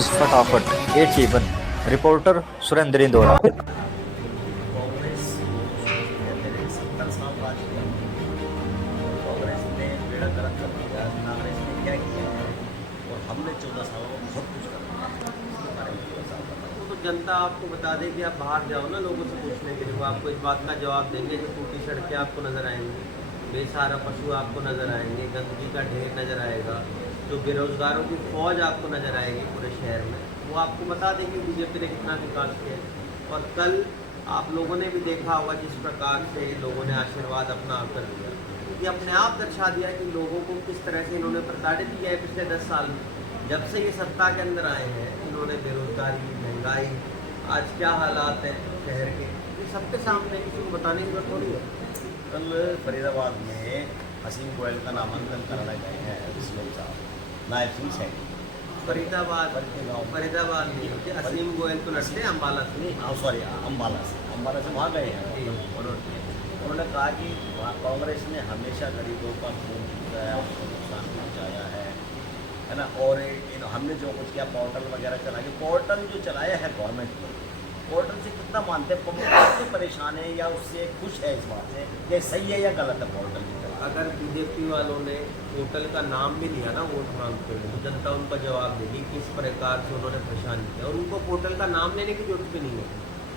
News फटाफट A7 reporter Surendra Indora. Congress मेरे 70 साल राज किया। कांग्रेस ने बेड़ा गर्क कर दिया। कांग्रेस ने क्या किया है और हमने 14 सालों में बहुत कुछ कर दिया। इसके बारे में थोड़ा सा बताओ। वो तो जनता आपको बता देगी। आप बाहर जाओ ना लोगों से पूछने के लिए, वो आपको इस बात का जवाब देंगे। जो टूटी सड़कें आपको नज़र आएंगी, बेसहारा पशु आपको नज़र आएंगे, गंदगी का ढेर नज़र आएगा, जो बेरोजगारों की फौज आपको नज़र आएगी पूरे शहर में, वो आपको बता देगी बीजेपी ने कितना विकास किया है। और कल आप लोगों ने भी देखा होगा जिस प्रकार से लोगों ने आशीर्वाद अपना कर दिया, ये अपने आप दर्शा दिया कि लोगों को किस तरह से इन्होंने प्रताड़ित किया है पिछले 10 साल में। जब से ये सत्ता के अंदर आए हैं, इन्होंने बेरोजगारी, महंगाई, आज क्या हालात हैं शहर के, ये सबके सामने, किसी को बताने की जरूरत थोड़ी है। कल फरीदाबाद में हसीम गोयल का नामांकन कराने गए हैं सीएम साहब, नायब सिंह सैनी फरीदाबाद गाँव। फरीदाबाद नहीं, कि असीम गोयल तो लड़ते हैं अम्बाला से नहीं। हाँ सॉरी, अम्बाला से वहाँ गए हैं। उन्होंने कहा कि कांग्रेस ने हमेशा गरीबों का खून चूसा, उनको नुकसान पहुँचाया है ना। और हमने जो कुछ किया, पोर्टल वगैरह चला के, पोर्टल जो चलाया है गवर्नमेंट ने, पोर्टल से कितना मानते हैं पब्लिक उससे परेशान है या उससे खुश है इस बात से, ये सही है या गलत है पोर्टल की तरह? अगर बीजेपी वालों ने पोर्टल का नाम भी लिया ना वोट मांगते हुए, तो जनता उनका जवाब देगी किस प्रकार से उन्होंने परेशान किया। और उनको पोर्टल का नाम लेने की जरूरत भी नहीं है।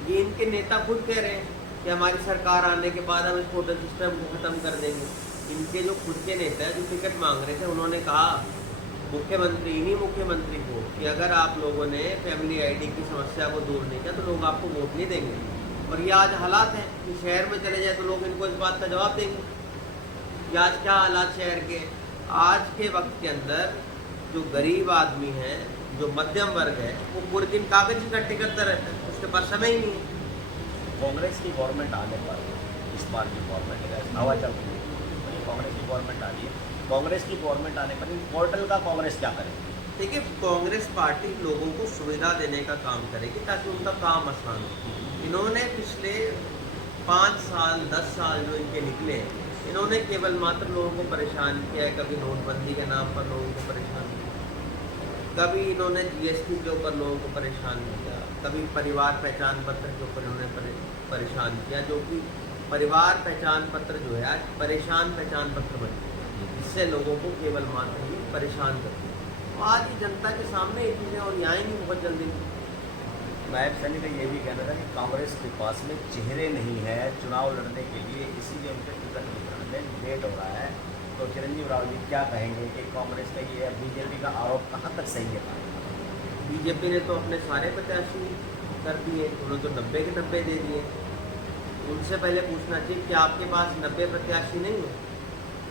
ये इनके नेता खुद कह रहे हैं कि हमारी सरकार आने के बाद हम इस पोर्टल सिस्टम को ख़त्म कर देंगे। इनके जो खुद के नेता है जो टिकट मांग रहे थे, उन्होंने कहा इन्हीं मुख्यमंत्री को कि अगर आप लोगों ने फैमिली आईडी की समस्या को दूर नहीं किया तो लोग आपको वोट नहीं देंगे। और ये आज हालात हैं कि शहर में चले जाए तो लोग इनको इस बात का जवाब देंगे। ये आज क्या हालात शहर के, आज के वक्त के अंदर जो गरीब आदमी है, जो मध्यम वर्ग है, वो पूरे दिन कागज इकट्ठे करता रहता है, उसके पास समय ही नहीं है। कांग्रेस की गवर्नमेंट आने पर, इस बार की गवर्नमेंट है, हवा चल रही है, कांग्रेस की गवर्नमेंट आ रही है, कांग्रेस की गवर्नमेंट आने पर पोर्टल का कांग्रेस क्या करेगी? देखिए, कांग्रेस पार्टी लोगों को सुविधा देने का काम करेगी ताकि उनका काम आसान हो। इन्होंने पिछले 5 साल 10 साल जो इनके निकले, इन्होंने केवल मात्र लोगों को परेशान किया है। कभी नोटबंदी के नाम पर लोगों को परेशान किया, कभी इन्होंने जीएसटी के ऊपर लोगों को परेशान किया, कभी परिवार पहचान पत्र के ऊपर इन्होंने परेशान किया, जो कि परिवार पहचान पत्र जो है आज परेशान पहचान पत्र बन गया, जिससे लोगों को केवल मात्र ही परेशान करती है। तो आज ही जनता के सामने ये चीज़ें और ये आएंगी बहुत जल्दी। नायब सैनी का ये भी कहना था कि कांग्रेस के पास में चेहरे नहीं है चुनाव लड़ने के लिए, इसीलिए उनके टिकट वितरण में लेट हो रहा है। तो चिरंजीव राव जी क्या कहेंगे कि कांग्रेस का ये बीजेपी का आरोप कहाँ तक सही है? बीजेपी ने तो अपने सारे प्रत्याशी कर दिए, उन्होंने तो 90 के 90 दे दिए। उनसे पहले पूछना चाहिए कि आपके पास 90 प्रत्याशी नहीं है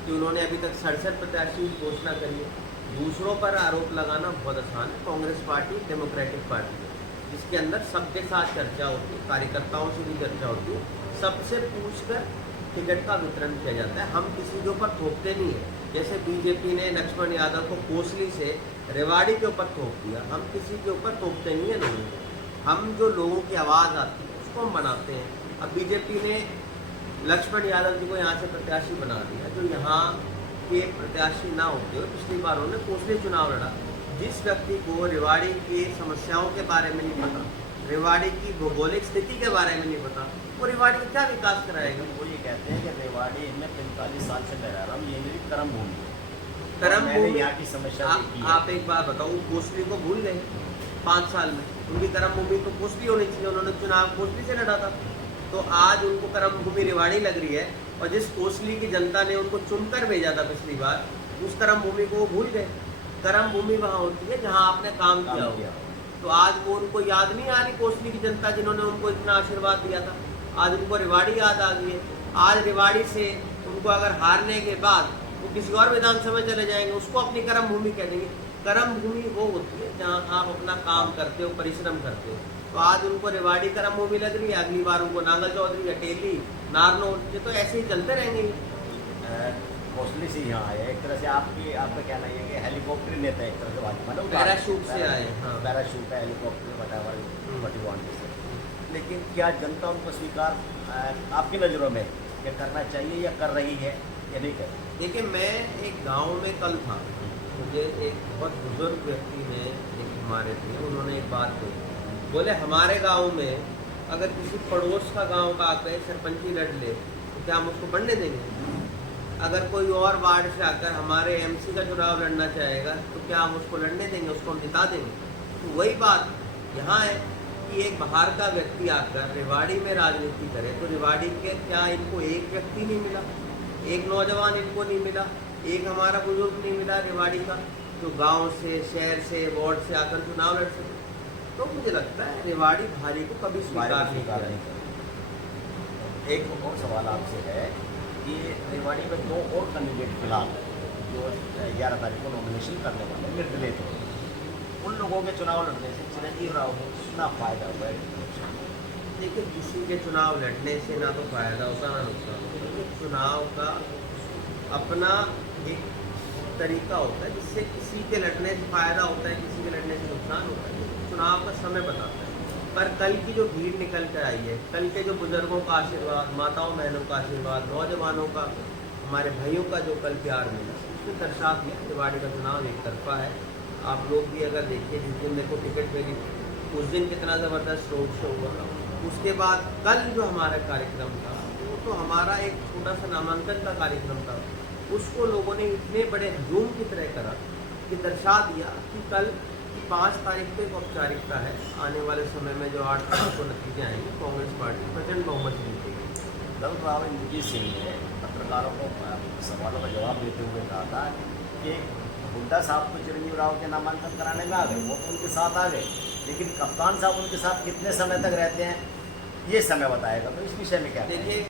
कि उन्होंने अभी तक 67 प्रत्याशी की घोषणा करी है। दूसरों पर आरोप लगाना बहुत आसान है। कांग्रेस पार्टी डेमोक्रेटिक पार्टी है, जिसके अंदर सबके साथ चर्चा होती है, कार्यकर्ताओं से भी चर्चा होती है, सबसे पूछकर टिकट का वितरण किया जाता है। हम किसी के ऊपर थोपते नहीं है। जैसे बीजेपी ने लक्ष्मण यादव को कोसली से रेवाड़ी के ऊपर थोप दिया, हम किसी के ऊपर थोपते नहीं है लोगों को। हम जो लोगों की आवाज़ आती है उसको हम बनाते हैं। अब बीजेपी ने लक्ष्मण यादव जी को यहाँ से प्रत्याशी बना दिया, जो यहाँ के प्रत्याशी ना होते हुए पिछली बार उन्होंने कोसली चुनाव लड़ा। जिस व्यक्ति को रेवाड़ी की समस्याओं के बारे में नहीं पता, रेवाड़ी की भौगोलिक स्थिति के बारे में नहीं पता, वो रेवाड़ी का क्या विकास कराएगा? वो ये कहते हैं कि रेवाड़ी में 45 साल से रह रहा हूँ, ये मेरी कर्म भूमि है। कर्म भूमि यहाँ की समस्या आप एक बात बताओ, कोसली को भूल गए 5 साल में? उनकी कर्म भूमि तो कोसली होनी चाहिए, उन्होंने चुनाव कोसली से लड़ा था। तो आज उनको कर्म भूमि रेवाड़ी लग रही है, और जिस कोसली की जनता ने उनको चुनकर भेजा था पिछली बार, उस कर्म भूमि को वो भूल गए। कर्म भूमि वहाँ होती है जहाँ आपने काम किया हो। तो आज वो उनको याद नहीं आ रही कोसली की जनता जिन्होंने उनको इतना आशीर्वाद दिया था, आज उनको रेवाड़ी याद आ गई है। आज रेवाड़ी से उनको अगर हारने के बाद वो किसी और विधानसभा में चले जाएंगे, उसको अपनी कर्म भूमि कह देंगे। कर्म भूमि वो होती है जहाँ आप अपना काम करते हो, परिश्रम करते हो। तो आज उनको रेवाड़ी कर्म भूमि लग रही है, अगली बार उनको नांगल चौधरी, अटेली, नारनौल, ये तो ऐसे ही चलते रहेंगे। कोसली से यहाँ आए, एक तरह से आपका कहना ये कि हेलीकॉप्टर नेता एक तरह से भाजपा पैराशूट से आए, हाँ, पैराशूट है, हेलीकॉप्टर वटावर से। लेकिन क्या जनता उनको स्वीकार आपकी नज़रों में ये करना चाहिए या कर रही है या नहीं कर रही? देखिए, मैं एक गांव में कल था, मुझे एक बहुत बुजुर्ग व्यक्ति ने, एक हमारे थे, उन्होंने एक बात कही, बोले हमारे गांव में अगर किसी पड़ोस का गांव का आकर सरपंची लड़ ले तो क्या हम उसको बढ़ने देंगे? अगर कोई और वार्ड से आकर हमारे एमसी का चुनाव लड़ना चाहेगा तो क्या हम उसको लड़ने देंगे, उसको हम जिता देंगे? तो वही बात यहाँ है कि एक बाहर का व्यक्ति आकर रेवाड़ी में राजनीति करे तो रेवाड़ी के क्या इनको एक व्यक्ति नहीं मिला, एक नौजवान इनको नहीं मिला, एक हमारा बुजुर्ग नहीं मिला रेवाड़ी का जो गांव से, शहर से, वार्ड से आकर चुनाव लड़ सके? तो मुझे लगता है रेवाड़ी भारी को कभी स्वीकार नहीं किया। एक और सवाल आपसे है कि रेवाड़ी में 2 और कैंडिडेट फिलहाल जो 11 तारीख को नॉमिनेशन करने वाले निर्दलीय थे, उन लोगों के चुनाव लड़ने से चिरंजीव राव को कितना फायदा हुआ है? देखिए, किसी के चुनाव लड़ने से ना तो फायदा होता ना नुकसान होता। चुनाव का अपना एक तरीका होता है जिससे किसी के लड़ने से फायदा होता है, किसी के लड़ने से नुकसान होता है। चुनाव का समय बताता है। पर कल की जो भीड़ निकल कर आई है, कल के जो बुजुर्गों का आशीर्वाद, माताओं बहनों का आशीर्वाद, नौजवानों का, हमारे भाइयों का जो कल प्यार मिला, उसने दर्शा दिया रेवाड़ी का चुनाव एक तरफा है। आप लोग भी अगर देखिए, जिस दिन देखो टिकट मिली उस दिन कितना ज़बरदस्त रोड शो हुआ था। उसके बाद कल जो हमारा कार्यक्रम था वो तो हमारा एक छोटा सा नामांकन का कार्यक्रम था, उसको लोगों ने इतने बड़े हजूम की तरह करा कि दर्शा दिया कि कल 5 तारीख को एक औपचारिकता है, आने वाले समय में जो 8 तारीख को नतीजे आएंगे कांग्रेस पार्टी प्रचंड बहुमत जीतेगी। दल राव इंद्रजीत सिंह ने पत्रकारों को सवालों का जवाब देते हुए कहा था कि हुड्डा साहब तो चिरंजीव राव के नामांकन कराने में आ गए, वो तो उनके साथ आ गए, लेकिन कप्तान साहब उनके साथ कितने समय तक रहते हैं ये समय बताएगा। तो इस विषय में क्या देखिए,